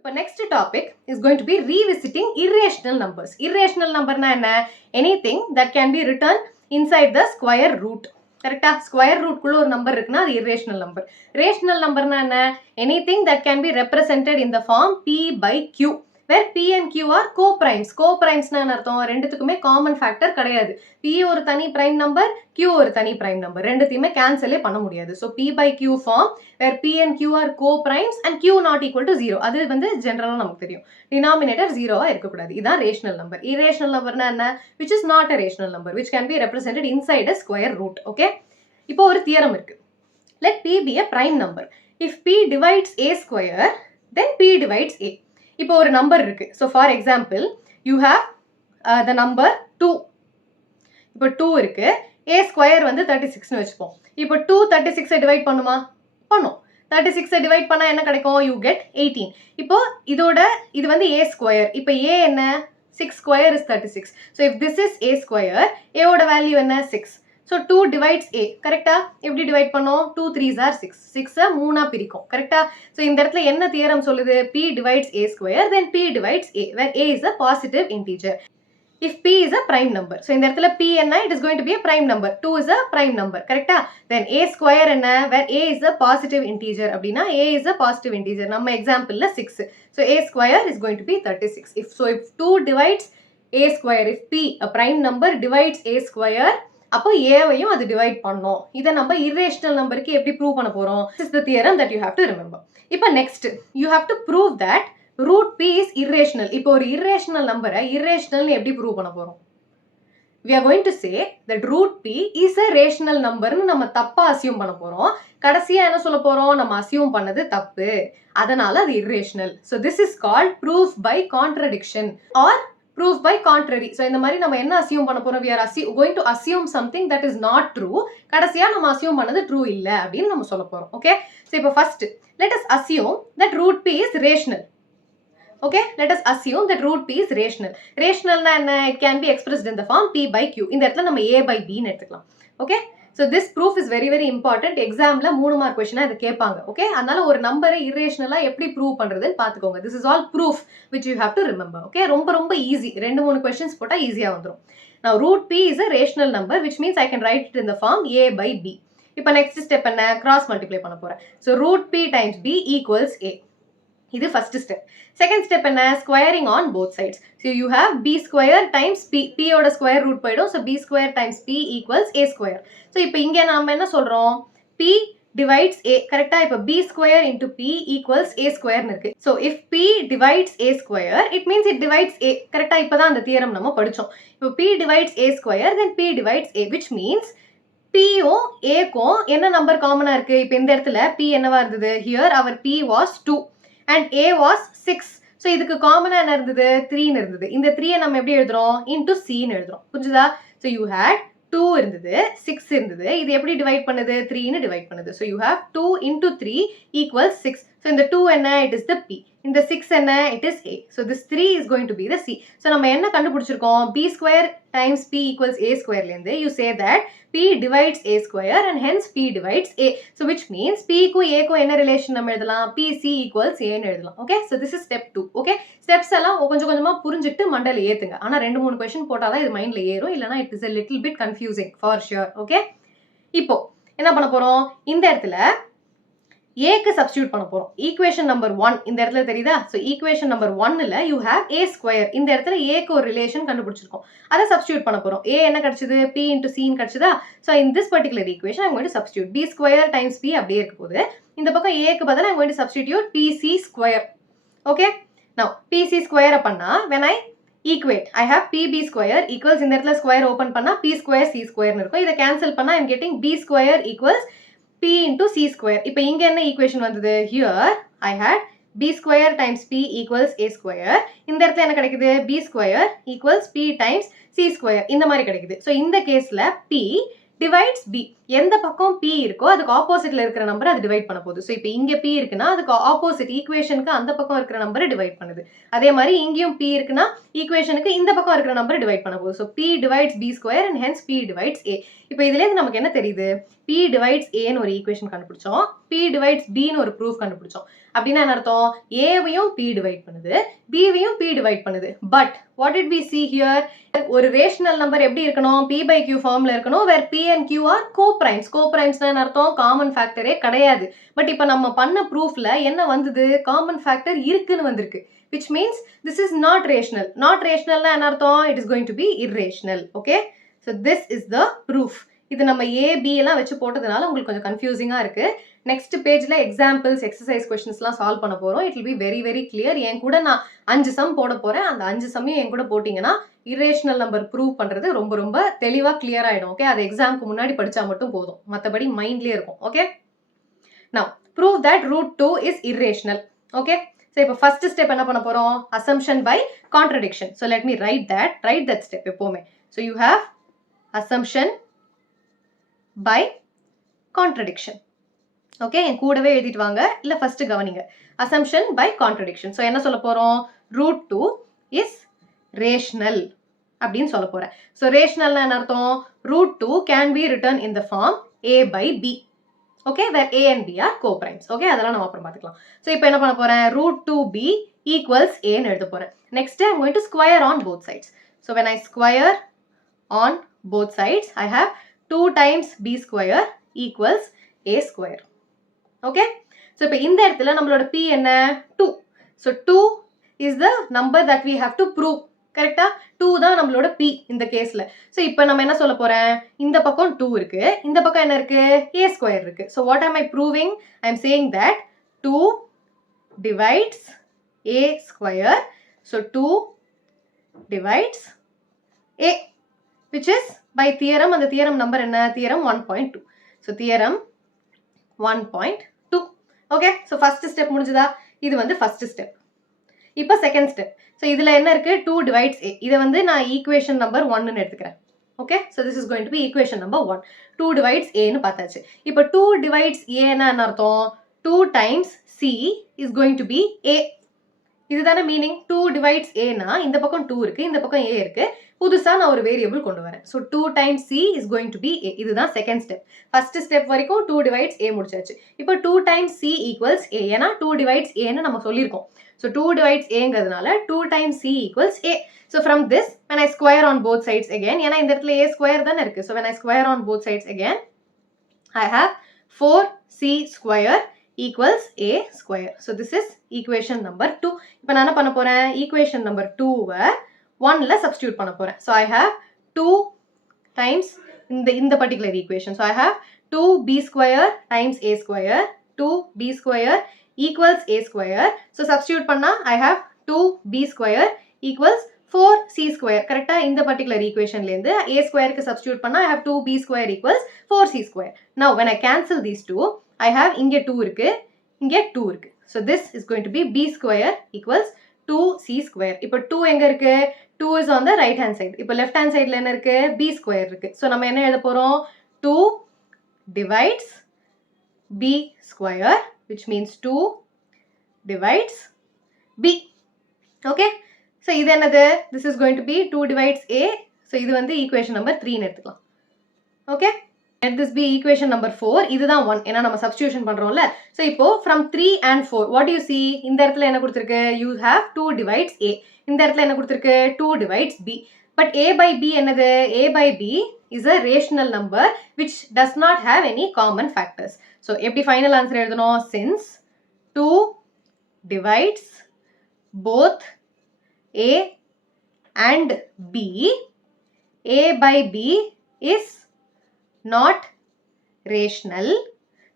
இப்போ next topic is going to be revisiting irrational numbers. Irrational number na enna? Anything that can be written inside the square root. கரெக்டா? Square root குள்ள ஒரு number இருக்குன்னா அது irrational number. Rational numberனா என்ன? Anything that can be represented in the form p by q. where p and q are co-primes. Co-primesனா என்ன அர்த்தம்? ரெண்டுத்துக்குமே common factor கிடையாது. p ஒரு தனி prime number, q ஒரு தனி prime number. ரெண்டுத்தையுமே கேன்சலே பண்ண முடியாது. So p by q form where p and q are co-primes and q not equal to 0. அது வந்து ஜெனரலா நமக்கு தெரியும். Denominator 0-ஆ இருக்கக்கூடாது. இதான் rational number. Irrational numberனா என்ன? Which is not a rational number, which can be represented inside a square root. Okay? இப்போ ஒரு தியரம் இருக்கு. Let p be a prime number. If p divides a square, then p divides a. இப்போ ஒரு number இருக்கு. So for example, you have the number 2. இப்போ 2 இருக்கு. a square வந்து 36 னு வெச்சுப்போம். இப்போ 2 36 டிவைட் பண்ணுமா? பண்ணும். 36 டிவைட் பண்ணா என்ன கிடைக்கும்? You get 18. இப்போ இது வந்து a square. இப்போ a என்ன? 6 square is 36. So if this is a square, a ஓட வேல்யூ என்ன? 6. So 2 divides a. கரெக்டா? எப்படி டிவைட் பண்ணோம்? 2 3s are 6. 6 3ஆ பிரிக்கும். கரெக்டா? So இந்த இடத்துல என்ன தியரம் சொல்லுது? p divides a square, then p divides a, where a is a positive integer. If p is a prime number. So இந்த இடத்துல p என்ன? It is going to be a prime number. 2 is a prime number. கரெக்டா? Then a square என்ன? Where a is a positive integer. அப்படின்னா a is a positive integer. நம்ம எக்ஸாம்பிள்ல 6. So a square is going to be 36. If 2 divides a square, if p, a prime number, divides a square, அப்போ a-வையும் அது divide பண்ணோம். இதை நம்ம irrational நம்பருக்கு எப்படி prove பண்ண போறோம்? This is the theorem that you have to remember. இப்போ next, you have to prove that root p is irrational. இப்போ ஒரு irrational நம்பரை irrational எப்படி ப்ரூவ் பண்ண போறோம்? We are going to say that root p is a rational number னு நம்ம தப்பா அசியூம் பண்ண போறோம். கடைசியா என்ன சொல்ல போறோம்? நம்ம அசியூம் பண்ணது தப்பு. அதனால அது irrational. So this is called proof by contradiction or proof by contrary. So இந்த மாதிரி நம்ம என்ன அசியூம் பண்ண போறோம்? We are going to assume something that is not true. கடைசியா நம்ம அசியூம் பண்ணது ட்ரூ இல்ல அப்படின்னு நம்ம சொல்ல போறோம். ஓகே? So இப்போ first let us assume that root p is rational. Okay? Let us assume that root p is rational. Rationalனா என்ன? It can be expressed in the form p by q. இந்த இடத்துல நம்ம a by b ன்னு எடுத்துக்கலாம். Okay? So this proof is very very important. எக்ஸாம்ல 3 mark question இத கேட்பாங்க. Okay? அதனால ஒரு நம்பரை irrational-ஆ எப்படி ப்ரூவ் பண்றதுன்னு பாத்துக்கோங்க. This is all proof which you have to remember. Okay? ரொம்ப ஈஸி. 2-3 questions போட்டா ஈஸியா வந்துரும். Now root p is a rational number, which means I can write it in the form a by b. இப்போ next step என்ன? Cross multiply பண்ண போறேன். So root p times b equals a. இது first step. Second step என்ன? Squaring on both sides. So you have b square times p. p ஓட square root போயிடும். So b square times p equals a square. So இப்போ இங்க நாம என்ன சொல்றோம்? p divides a. கரெக்டா? இப்போ b square into p equals a square இருக்கு. So if p divides a square, it means it divides a. கரெக்டா? இப்பதான் அந்த தியரம் நம்ம படிச்சோம். இப்போ p divides a square, then p divides a, which means p-யும் a-க்கும் என்ன நம்பர் காமனா இருக்கு? இப்போ இந்த இடத்துல p என்னவா இருந்தது? Here our p was 2. And a was 6. So இதுக்கு காமனா என்ன இருந்தது? 3 ன்னு இருந்தது. இந்த 3 நம்ம எப்படி எழுதுறோம்? into c ன்னு எழுதுறோம். புரிஞ்சுதா? So you had 2 இருந்தது, 6 இருந்தது. இது எப்படி டிவைட் பண்ணுது? 3 ன்னு டிவைட் பண்ணுது. So you have 2 into 3 equals 6. So இந்த 2 என்ன? It is the p. இந்த 6 என்ன? It is a. So this 3 is going to be the c. So நம்ம என்ன கண்டுபிடிச்சிருக்கோம்? b square times p equals a square லேந்து you say that p divides a square and hence p divides a. So which means p க்கும் a க்கும் என்ன relation நம்ம எழுதலாம்? pc equals a ன்னு எழுதலாம். Okay? So this is step 2. Okay? Steps எல்லாம் கொஞ்சமா புரிஞ்சிட்டு மண்டையில ஏத்துங்க. ஆனா 2-3 question போட்டாதான் இது மைண்ட்ல ஏறும். இல்லனா it is a little bit confusing for sure. Okay? இப்போ என்ன பண்ண போறோம்? இந்த இடத்துல a-க்கு சப்ஸ்டிட்யூட் பண்ண போறோம். ஈக்குவேஷன் நம்பர் 1 இந்த இடத்துல தெரியுதா? So ஈக்குவேஷன் நம்பர் 1ல you have a square. இந்த இடத்துல a-க்கு ஒரு ரிலேஷன் கண்டுபிடிச்சிருக்கோம். அதை சப்ஸ்டிட்யூட் பண்ண போறோம். a என்ன கிடைச்சது? p into c ன்னு கிடைச்சதா? So in this particular equation I'm going to substitute b square times p அப்படியே இருக்க போகுது. இந்த பக்கம் a-க்கு பதிலா I'm going to substitute pc square. Okay? Now pc square பண்ணா when I equate I have pb square equals இந்த இடத்துல square open பண்ணா p square c square ன்னு இருக்கும். இதை கேன்சல் பண்ணா I'm getting b square equals p into c square. இப்போ இங்க என்ன ஈக்குவேஷன் வந்தது? Here I had b square times p equals a square. இந்த இடத்துல என்ன கிடைக்குது? b square equals p times c square. இந்த மாதிரி கிடைக்குது. So இந்த கேஸ்ல p divides b. எந்த பக்கம் p இருக்கோ அதுக்கு ஆப்போசிட்ல இருக்கிற நம்பர் அது டிவைட் பண்ண போகுது. So இப்போ இங்க p இருக்குன்னா அதுக்கு ஆப்போசிட் ஈக்குவேஷனுக்கு அந்த பக்கம் இருக்கிற நம்பரை டிவைட் பண்ணுது. அதே மாதிரி இங்கேயும் p இருக்குன்னா ஈக்குவேஷனுக்கு இந்த பக்கம் இருக்கிற நம்பரை டிவைட் பண்ண போகுது. So p divides b square and hence p divides a. இப்போ இதுல இருந்து நமக்கு என்ன தெரியுது? p divides a ன்னு ஒரு ஈக்குவேஷன் கண்டுபிடிச்சோம். P divides B னு ஒரு proof கண்டுபிடிச்சோம். அப்படின்னா என்ன அர்த்தம்? A-வையும் P divide பண்ணுது, B-வையும் P divide பண்ணுது. But what did we see here? ஒரு rational number எப்படி இருக்கணும்? P by Q ஃபார்ம்ல இருக்கணும், where P and Q are co-primes. Co-primesனா என்ன அர்த்தம்? காமன் ஃபேக்டரே கிடையாது. பட் இப்போ நம்ம பண்ண ப்ரூஃப்ல என்ன வந்தது? காமன் ஃபேக்டர் இருக்குன்னு வந்திருக்கு. Which means this is not rational. Not rational na என்ன அர்த்தம்? It is going to be irrational. Okay? So this is the proof. இது நம்ம A, B எல்லாம் வச்சு போட்டதுனால உங்களுக்கு கொஞ்சம் கன்ஃபியூசிங்கா இருக்கு. நெக்ஸ்ட் பேஜ்ல எக்ஸாம்பிள்ஸ் எக்ஸசைஸ் கொஸ்டின்ஸ்லாம் சால்வ் பண்ண போறோம். It will be very very clear. என் கூட நான் 5 சம் போட போறேன். அந்த 5 சம்மையும் என் கூட போட்டீங்கன்னா இரேஷனல் நம்பர் ப்ரூவ் பண்றது ரொம்ப ரொம்ப தெளிவா கிளியர் ஆயிடும். ஓகே, அது எக்ஸாம்க்கு முன்னாடி படிச்சா மட்டும் போதும், மற்றபடி மைண்ட்லயே இருக்கும். Okay, now prove that √2 is irrational. Okay, so இப்போ ஃபர்ஸ்ட் ஸ்டெப் என்ன பண்ண போறோம்? Assumption by contradiction. So let me write that step எப்போவுமே. So you have assumption by contradiction. Okay, என் கூடவே எழுதிட்டு வாங்க, இல்ல ஃபர்ஸ்ட் கவனிங்க. assumption by contradiction. ஸோ என்ன சொல்ல போறோம்? √2 is rational அப்படின்னு சொல்ல போறேன். ஸோ ரேஷனல்னா என்ன அர்த்தம்? √2 can be written in the form a by b. Okay, where a and b are co-primes. Okay, அதெல்லாம் நம்ம அப்புறம் பார்த்துக்கலாம். ஸோ இப்போ என்ன பண்ண போறேன்? √2b equals a ன்னு எழுத போறேன். Next I'm going to square on both sides. So when I square on both sides, I have 2 times b square equals a square. Okay? So, இப்போ இந்த இடத்துல நம்மளோட p என்ன? 2. So, 2 is the number that we have to prove. கரெக்டா? 2 தான் நம்மளோட p இந்த கேஸ்ல. So, இப்போ நம்ம என்ன சொல்ல போறேன்? இந்த பக்கம் 2 இருக்கு, இந்த பக்கம் என்ன இருக்கு? a square இருக்கு. So, what am I proving? I am saying that 2 divides a square. So, 2 divides a, which is by theorem. And the theorem number என்ன? Theorem 1.2. So, theorem 1.2. Okay, so first step முடிஞ்சதா? இது வந்து first step. இப்போ second step. So, இதுல என்ன இருக்கு? 2 divides a. இதை வந்து நான் equation number 1 ன்னு எடுத்துக்கிறேன். Okay, so this is going to be equation number 1. 2 divides a ன்னு பார்த்தாச்சு. இப்போ 2 divides a ன்னா என்ன அர்த்தம்? 2 times c is going to be a. இதுதானே மீனிங். 2 divides a னா இந்த பக்கம் 2 இருக்கு, இந்த பக்கம் a இருக்கு. புதுசா நான் ஒரு வேரியபிள் கொண்டு வரேன். So 2 times c is going to be a. இதுதான் செகண்ட் ஸ்டெப். ஃபர்ஸ்ட் ஸ்டெப் வரைக்கும் 2 divides a முடிச்சாச்சு. இப்போ 2 times c equals a. ஏன்னா 2 divides a ன்னு நம்ம சொல்லியிருக்கோம். So 2 divides a ங்கிறதுனால 2 times c equals a. So from this, when I square on both sides again, ஏன்னா இந்த இடத்துல a square தானே இருக்கு. So when I square on both sides again, I have 4c square equals a square. So this is equation number 2. இப்போ நான் என்ன பண்ண போறேன்? equation number 2-வை 1ல substitute பண்ண போறேன். So I have 2 times இந்த particular equation. So I have 2b square times a square, 2b square equals a square. So substitute பண்ணா I have 2b square equals 4c square. கரெக்டா? இந்த particular equationல இருந்து a squareக்கு substitute பண்ணா I have 2b square equals 4c square. Now when I cancel these two, I have இங்க 2 இருக்கு, இங்க 2 இருக்கு. So this is going to be b square equals 2c square. இப்போ 2 எங்க இருக்கு? 2 is on the right hand side. இப்போ left hand sideல என்ன இருக்கு? b square இருக்கு. So நம்ம என்ன எழுத போறோம்? 2 divides b square, which means 2 divides b. Okay? So இது என்னது? This is going to be 2 divides a. So இது வந்து equation number 3 ன்னு எடுத்துக்கலாம். Okay? Let this be equation number 4. இதுதான் 1. ஏன்னா நம்ம substitution பண்றோம்ல. So இப்போ from 3 and 4, what do you see? இந்த இடத்துல என்ன கொடுத்திருக்கு? You have 2 divides a. இந்த இடத்துல என்ன கொடுத்திருக்கு? 2 divides b. But a by b என்னது? a by b is a rational number which does not have any common factors. So எப்படி final answer எழுதணும்? Since 2 divides both a and b, a by b is not rational.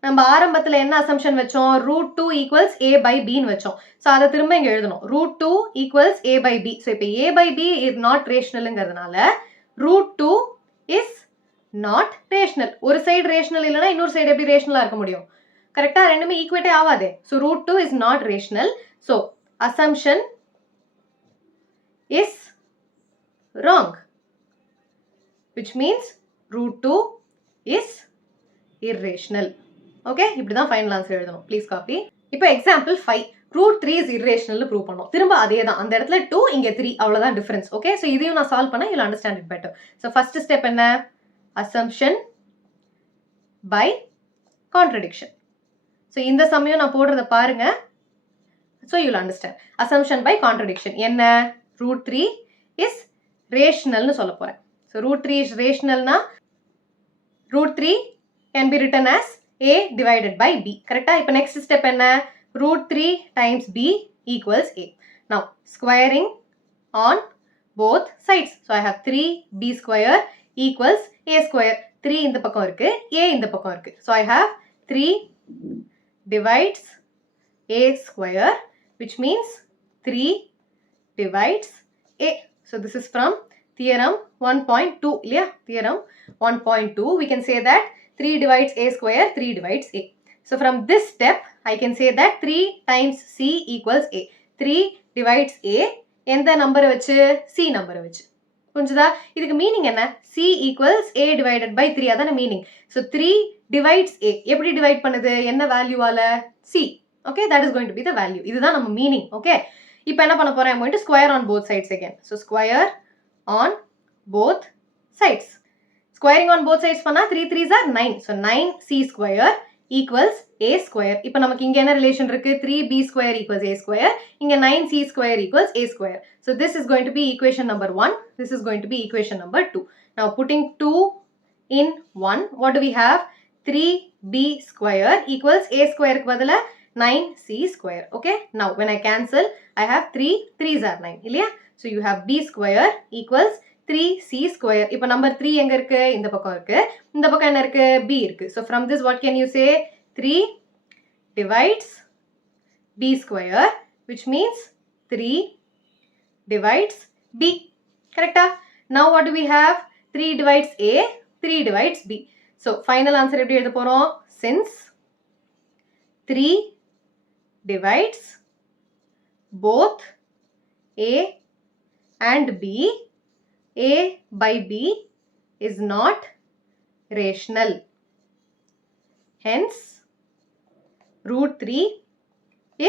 நம்ம ஆரம்பத்துல என்ன assumption வச்சோம்? √2 equals a by b ன்னு வச்சோம். So அதை திரும்ப இங்க எழுதணும். √2 equals a by b. So இப்போ a by b is not rationalங்கிறதுனால √2 is not rational. ஒரு சைடு ரேஷனல் இல்லைன்னா இன்னொரு சைடு எப்படி ரேஷனலா இருக்க முடியும்? கரெக்டா? ரெண்டுமே ஈக்குவேட்டே ஆகாதே. So √2 is not rational. So assumption is wrong, which means √2 is irrational. Okay, இப்படிதான் ஃபைனல் ஆன்சர் எழுதணும். Please copy. இப்போ எக்ஸாம்பிள் 5. √3 is irrational ப்ரூவ் பண்ணோம். திரும்ப அதே தான். அந்த இடத்துல 2, இங்க 3, அவ்வளவுதான் டிஃபரன்ஸ். ஓகே, ஸோ இதையும் நான் சால்வ் பண்ண you'll understand it better. So first step என்ன? assumption by contradiction. So இந்த சமயம் நான் போடுறத பாருங்க. So you'll understand. Assumption by contradiction. என்ன? root 3 is rational னு சொல்ல போறேன். So root 3 is rational னா root 3 can be written as a divided by b. கரெக்டா? இப்போ next step என்ன? root 3 times b equals a. Now squaring on both sides. So I have 3b square equals a square. 3 இந்த பக்கம் இருக்கு, a இந்த பக்கம் இருக்கு. So I have 3 divides a square, which means 3 divides a. So this is from theorem 1.2. இல்லையா? Theorem 1.2. We can say that 3 divides a square, 3 divides a. So from this step, I can say that 3 times c equals a. 3 divides a. எந்த நம்பரை வச்சு? c நம்பரை வச்சு. புரிஞ்சுதா? இதுக்கு meaning என்ன? c equals a divided by 3. அதான meaning. So 3 divides a. எப்படி டிவைட் பண்ணுது? என்ன வேல்யூவால? c. Okay, that is going to be the value. இதுதான் நம்ம மீனிங். Okay. இப்போ என்ன பண்ண போறேன்? I'm going to square on both sides again. So square on both sides. Squaring on both sides பண்ணா 3 3s are 9. So 9c square equals a square. இப்போ நமக்கு இங்க என்ன ரிலேஷன் இருக்கு? 3b square equals a square. இங்க 9c square equals a square. So this is going to be equation number 1. This is going to be equation number 2. Now putting 2 in 1, what do we have? 3b square equals a square க்கு பதிலா 9c square. Okay. Now when I cancel, I have 3 3s are 9. இல்லையா? So you have b square equals 3c square. இப்போ number 3 எங்க இருக்கு? இந்த பக்கம் இருக்கு. இந்த பக்கம் என்ன இருக்கு? b இருக்கு. So from this what can you say? 3 divides b square, which means 3 divides b. Correcta? Now what do we have? 3 divides a, 3 divides b. So final answer எப்படி எழுத போறோம்? Since 3 divides both a and b, a by b is not rational. Hence, root 3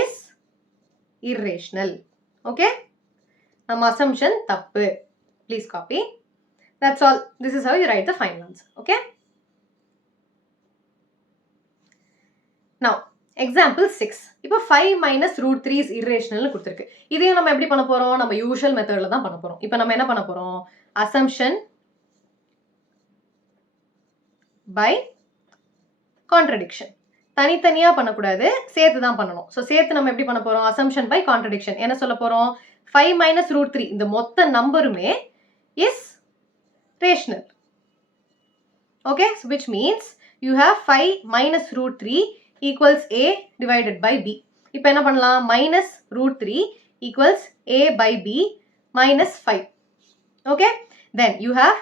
is irrational. Okay? Nam assumption tappu. Please copy. That's all. This is how you write the final answer. Okay? Now, example 6. இப்போ 5 minus root 3 is irrational னு கொடுத்திருக்கு. இதையும் நம்ம எப்படி பண்ண போறோம்? நம்ம usual methodல தான் பண்ண போறோம். இப்போ நம்ம என்ன பண்ண போறோம்? Assumption by contradiction. தனித்தனியா பண்ணக்கூடாது, சேர்த்து தான் பண்ணணும். ஸோ சேர்த்து நம்ம எப்படி பண்ண போறோம்? Assumption by contradiction. என்ன சொல்ல போறோம்? 5 minus root 3 இந்த மொத்த நம்பருமே is rational. Okay, so which means you have 5 minus root 3 equals a divided by b. இப்போ என்ன பண்ணலாம்? minus root 3 equals a by b minus 5. Okay, then you have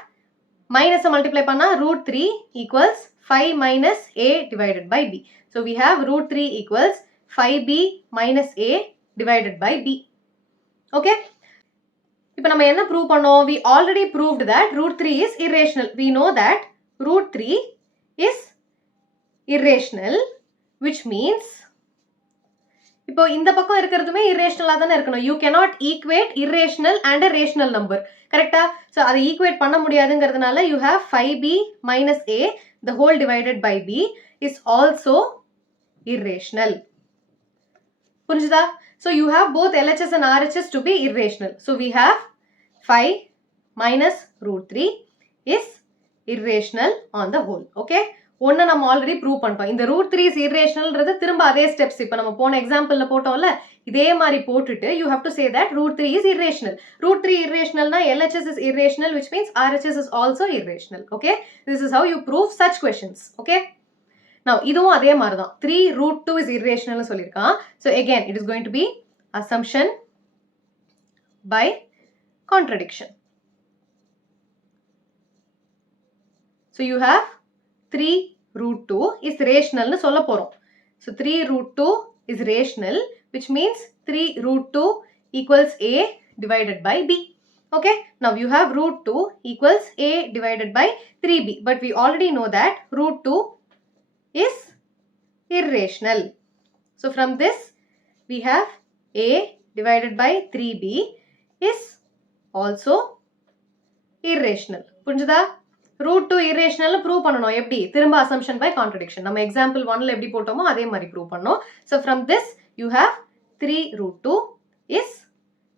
minus multiply பண்ணா root 3 equals 5 minus a divided by b. So we have root 3 equals 5b minus a divided by b. Okay, இப்போ நம்ம என்ன prove பண்ணோம்? We already proved that root 3 is irrational. We know that root 3 is irrational, which means இப்போ இந்த பக்கம் இருக்கிறதுமே irrational தானே இருக்கணும். You cannot equate irrational and a rational number. கரெக்டா? So அதை equate பண்ண முடியாதுங்கிறதுனால you have 5b minus a the whole divided by b is also irrational. புரிஞ்சுதா? So you have both LHS and RHS to be irrational. So we have 5 minus root 3 is irrational on the whole. Okay? ஒன்னு நம்ம already prove பண்ணிட்டோம். இந்த root 3 is irrationalன்றது திரும்ப அதே steps இப்போ நம்ம போன எக்ஸாம்பிள்ல போட்டோம்ல இதே மாதிரி போட்டுட்டு you have to say that root 3 is irrational. root 3 irrationalனா LHS is irrational, which means RHS is also irrational. Okay? This is how you prove such questions. Okay? Now இதுவும் அதே மாதிரி தான் 3 root 2 is irrational னு சொல்லியிருக்கான். So again it is going to be assumption by contradiction. So you have 3 root 2 is rational னு சொல்ல போறோம். So 3 root 2 is rational, which means 3 root 2 equals a divided by b. Okay, now you have root 2 equals a divided by 3b, but we already know that root 2 is irrational. So from this we have a divided by 3b is also irrational. புரிஞ்சுதா? root 2 irrational prove பண்ணனும் எப்படி திரும்ப assumption by contradiction நம்ம example 1ல எப்படி போட்டோமோ அதே மாதிரி prove பண்ணனும் so from this you have 3 root 2 is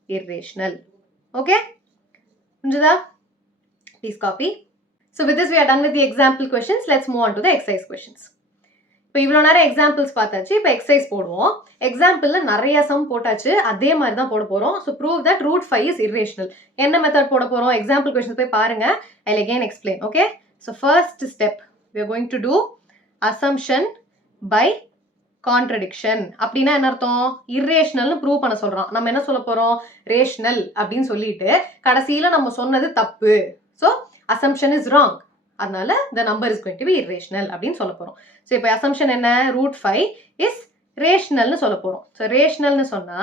irrational okay புரிஞ்சுதா please copy so with this we are done with the example questions let's move on to the exercise questions இப்போ இவ்வளோ நேரம் examples பார்த்தாச்சு இப்போ எக்ஸசைஸ் போடுவோம் எக்ஸாம்பிளில் நிறைய some போட்டாச்சு அதே மாதிரி தான் போட போகிறோம் so prove that root 5 is irrational என்ன மெத்தட் போட போகிறோம் எக்ஸாம்பிள் கொஸ்டின் போய் பாருங்க I again explain okay so first step we are going to do assumption by contradiction அப்படின்னா என்ன அர்த்தம் இர்ரேஷனல்னு ப்ரூவ் பண்ண சொல்கிறோம் நம்ம என்ன சொல்ல போகிறோம் ரேஷனல் அப்படின்னு சொல்லிட்டு கடைசியில் நம்ம சொன்னது தப்பு ஸோ assumption is wrong அதனால the number is going to be irrational அப்படின்னு சொல்ல போறோம் ஸோ இப்போ assumption என்ன root 5 is rationalனு சொல்ல போறோம் ஸோ rationalனு சொன்னா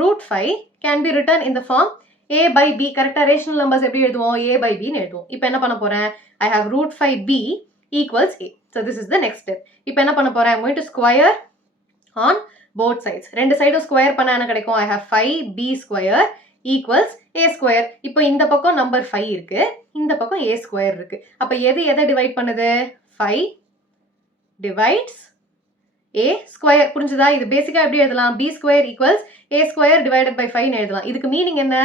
root 5 can be written in the form a by b கரெக்டாக rational numbers எப்படி எழுதுவோம் a by b ன்னு எழுதுவோம் இப்போ என்ன பண்ண போறேன் I have root 5b equals a so this is the next step இப்போ என்ன பண்ண போறேன் I'm going to square on both sides ரெண்டு சைடும் ஸ்கொயர் பண்ணா என்ன கிடைக்கும் I have 5b square equals a square இப்போ இந்த பக்கம் நம்பர் 5 இருக்கு இந்த பக்கம் a square இருக்கு அப்ப எதை டிவைட் பண்ணுது 5 divides a square புரிஞ்சுதா இது பேசிக்கா எப்படி எழுதலாம் b square equals a square divided by 5 ன்னு எழுதலாம் இதுக்கு மீனிங் என்ன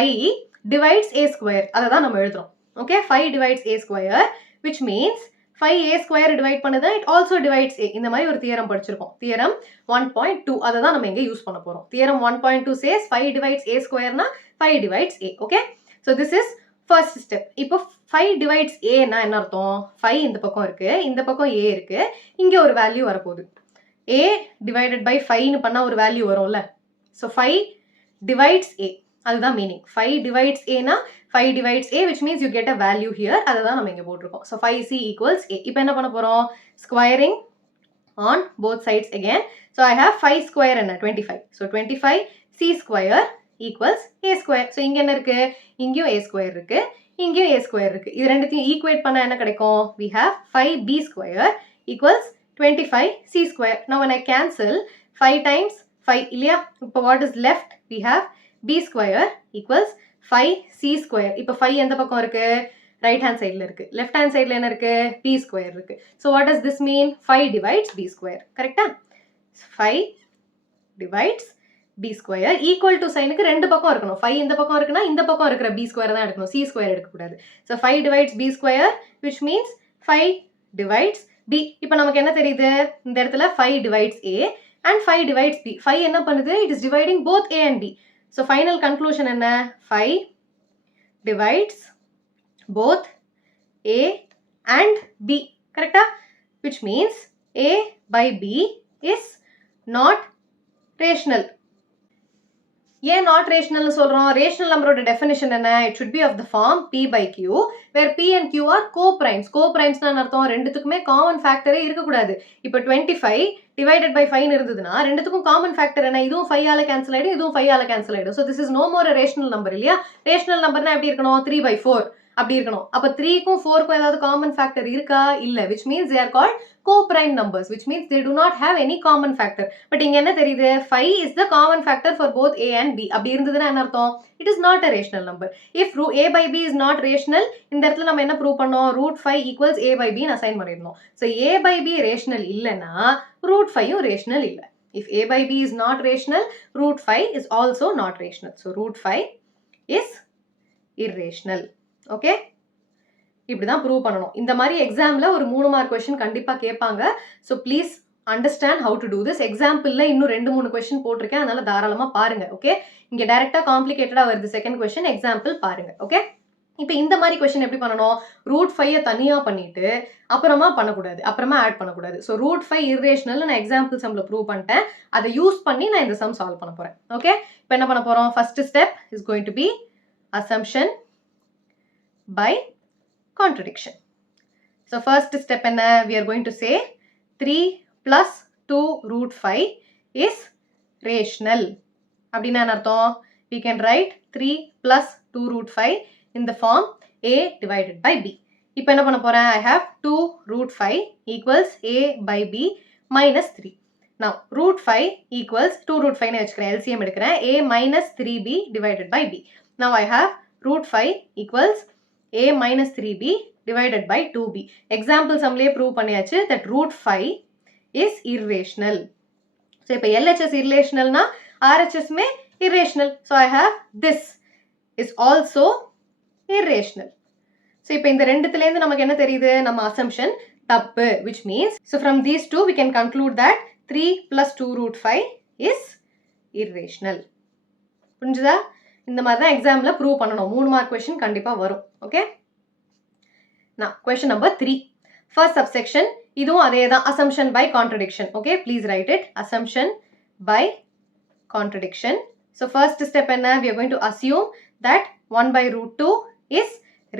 5 divides a square அதை தான் நம்ம எழுதுறோம் okay 5 divides a square which means 5a square divide பண்ணுது it also divides a இந்த மாதிரி ஒரு தியரம் படிச்சிருக்கோம் தியரம் 1.2 அதை தான் நம்ம இங்க யூஸ் பண்ண போறோம் theorem 1.2 says 5 divides a square னா 5 divides a okay so this is first step இப்போ 5 divides a னா என்ன அர்த்தம் 5 இந்த பக்கம் இருக்கு இந்த பக்கம் a இருக்கு இங்க ஒரு வேல்யூ வரப்போகுது a divided by 5 னு பண்ணா ஒரு வேல்யூ வரும்ல so 5 divides a அதுதான் மீனிங் 5 divides a னா 5 divides a which means you get a value here அதை தான் நம்ம இங்க போட்டிருக்கோம் so 5c equals a இப்போ என்ன பண்ண போறோம் squaring on both sides again so I have 5 square என்ன 25 so 25c square equals a square so இங்க என்ன இருக்கு இங்கேயும் a square இருக்கு இங்கேயும் a square இருக்கு இது ரெண்டுத்தையும் ஈக்குவேட் பண்ணா என்ன கிடைக்கும் we have 5b square equals 25c square now when I cancel 5 times 5 இல்லையா இப்போ what is left we have b square equals 5c square இப்போ 5 எந்த பக்கம் இருக்கு ரைட் ஹேண்ட் சைடில் இருக்கு லெஃப்ட் ஹேண்ட் சைடில் என்ன இருக்கு b square இருக்கு so what does this mean 5 divides b square கரெக்டா 5 divides b square equal to சைனுக்கு ரெண்டு பக்கம் இருக்கணும் 5 இந்த பக்கம் இருக்குன்னா இந்த பக்கம் இருக்கிற b square தான் எடுக்கணும் c square எடுக்கக்கூடாது so 5 divides b square which means 5 divides b இப்போ நமக்கு என்ன தெரியுது இந்த இடத்துல 5 divides a and 5 divides b 5 என்ன பண்ணுது it is dividing both a and b so final conclusion என்ன 5 divides both a and b correcta which means a by b is not rational ஏன் நாட் ரேஷனல்னு சொல்றோம் ரேஷனல் நம்பரோட definition என்ன it should be of the form p by q where p and q are co-primesனா அர்த்தம் ரெண்டுத்துக்குமே common ஃபேக்டரே இருக்கக்கூடாது இப்போ 25 divided by 5 இருந்ததுன்னா ரெண்டுத்துக்கும் காமன் ஃபேக்டர் என்ன இதுவும் 5 ஆல கேன்சல் ஆயிடும் இதுவும் 5 ஆல கேன்சல் ஆயிடும் so this is no more a rational number இல்லையா ரேஷனல் நம்பர்னா எப்படி இருக்கணும் 3/4 அப்படி இருக்கணும் அப்ப 3க்கும் 4க்கும் ஏதாவது காமன் ஃபேக்டர் இருக்கா இல்ல which means they are called co-prime numbers which means they do not have any common factor but இங்க என்ன தெரியுது 5 is the common factor for both a and b அப்படி இருந்ததுன்னா என்ன அர்த்தம் it is not a rational number if a by b is not rational இந்த இடத்துல நம்ம என்ன ப்ரூவ் பண்ணோம் root 5 equals a by b ன்னு அசைன் பண்ணிடணும் so a by b rational இல்லனா root 5 யும் rational இல்ல if a by b is not rational root 5 is also not rational so root 5 is irrational okay இப்படிதான் prove பண்ணணும் இந்த மாதிரி எக்ஸாம்ல ஒரு 3 மார்க் கொஸ்டின் கண்டிப்பா கேட்பாங்க so please understand how to do this எக்ஸாம்பிள்ல இன்னும் 2-3 கொஸ்டின் போட்டிருக்கேன் அதனால தாராளமா பாருங்க ஓகே இங்க டைரக்டா காம்ப்ளிகேட்டடா வருது செகண்ட் கொஸ்டின் எக்ஸாம்பிள் பாருங்க ஓகே இப்போ இந்த மாதிரி கொஸ்டின் எப்படி பண்ணணும் ரூட் 5 தனியா பண்ணிட்டு அப்புறமா பண்ணக்கூடாது அப்புறமா ஆட் பண்ணக்கூடாது ஸோ ரூட் 5 இர்ரேஷனல் நான் எக்ஸாம்பிள் சம்ல ப்ரூவ் பண்ணிட்டேன் அதை யூஸ் பண்ணி நான் இந்த சம் சால்வ் பண்ண போறேன் ஓகே இப்போ என்ன பண்ண போறோம் first step is going to be assumption by contradiction. So first step enna we are going to say 3 plus 2 root 5 is rational. அப்படினா என்ன அர்த்தம் we can write 3 plus 2 root 5 in the form a divided by b. இப்போ என்ன பண்ண போறேன் I have 2 root 5 equals a by b minus 3. Now root 5 equals 2 root 5 னு வெச்சுக்கிறேன் LCM எடுக்கிறேன் a minus 3b divided by b. Now I have root 5 equals a minus 3b divided by 2b. Example sumலயே prove பண்ணியாச்சு that root 5 is irrational. So இப்போ LHS irrational na RHS में irrational. So I have this is also irrational. So இப்போ இந்த ரெண்டுத்திலேந்து நமக்கு என்ன தெரியுது நம்ம assumption தப்பு, which means so from these two we can conclude that 3 plus 2 root 5 is irrational. புரிஞ்சுதா? இந்த மாதிரி தான் எக்ஸாம்ல ப்ரூவ் பண்ணணும். 3 மார்க் क्वेश्चन கண்டிப்பா வரும். Okay? Now question number 3. First subsection இதுவும் அதேதான் assumption by contradiction. Okay, please write it. Assumption by contradiction. So first step enna, we are going to assume that 1 by root 2 is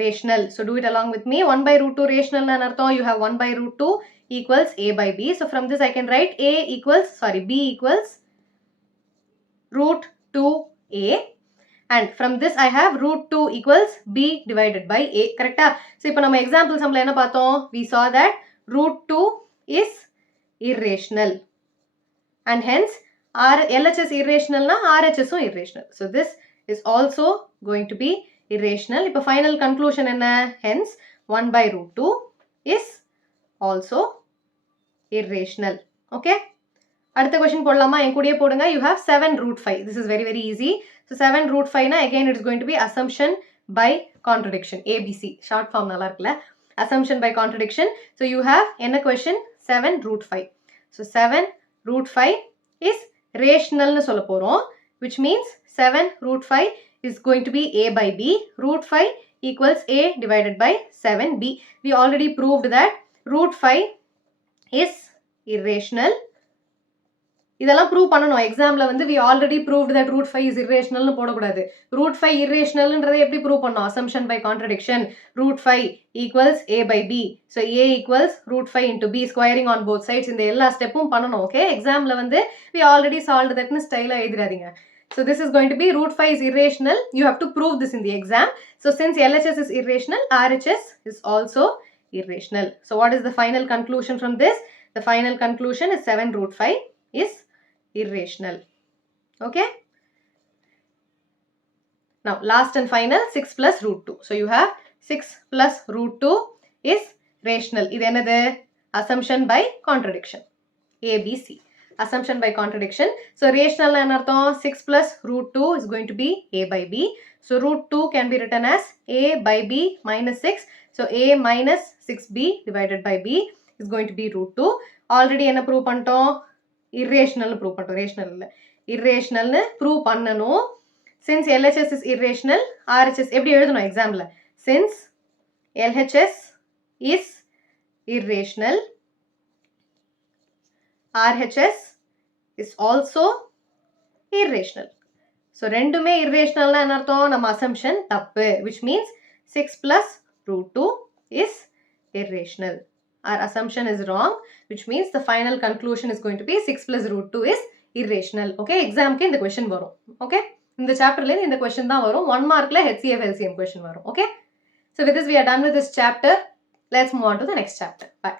rational. So do it along with me. 1 by root 2 rational na artham you have 1 by root 2 equals a by b. So from this I can write b equals root 2a. And from this I have root 2 equals b divided by a. Correct? So இப்போ நம்ம example sumல என்ன பார்த்தோம்? We saw that root 2 is irrational. And hence LHS irrational na RHS um irrational. So this is also going to be irrational. இப்போ final conclusion என்ன? Hence 1 by root 2 is also irrational. Okay? அடுத்த question போடலாமா? என் கூடயே போடுங்க. You have 7 root 5. This is very very easy. So 7 root 5 na again it is going to be assumption by contradiction. ABC. Short form நல்லா இருக்குல்ல? Assumption by contradiction. So you have என்ன question? 7 root 5. So 7 root 5 is rational னு சொல்ல போறோம். Which means 7 root 5 is going to be a by b. Root 5 equals a divided by 7b. We already proved that root 5 is irrational. இதெல்லாம் prove பண்ணணும். எக்ஸாம்ல வந்து we already proved that root 5 is irrational னு போடக்கூடாது. root 5 irrational ன்றதை எப்படி prove பண்ணோம்? assumption by contradiction. root 5 equals a by b. So a equals root 5 into b, squaring on both sides. இந்த எல்லா ஸ்டெப்பும் பண்ணணும். ஓகே? எக்ஸாம்ல வந்து we already solved that னு ஸ்டைலா எழுதிராதீங்க. So this is going to be root 5 is irrational. You have to prove this in the exam. So since LHS is irrational, RHS is also irrational. So what is the final conclusion from this? The final conclusion is 7 root 5 is irrational. Okay? Now last and final 6 plus root 2. So you have 6 plus root 2 is rational. இது என்னது? Assumption by contradiction. ABC. Assumption by contradiction. So rational na artham 6 plus root 2 is going to be a by b. So root 2 can be written as a by b minus 6. So a minus 6b divided by b is going to be root 2. Already என்ன prove பண்ணிட்டோம்? irrational prove பண்ணிட்டோம். rational இல்ல. irrational னு prove பண்ணனும். Since LHS is irrational, RHS எப்படி எழுதணும் எக்ஸாம்ல? Since LHS is irrational, RHS is also irrational. So ரெண்டுமே irrational னா என்ன அர்த்தம்? நம்ம assumption தப்பு. Which means 6 plus root 2 is irrational. Our assumption is wrong, which means the final conclusion is going to be 6 plus root 2 is irrational. Okay? Examக்கு இந்த question வரும். Okay? இந்த chapterல இந்த question தான் வரும். 1 markல HCF LCM question வரும். Okay? So with this we are done with this chapter. Let's move on to the next chapter. Bye.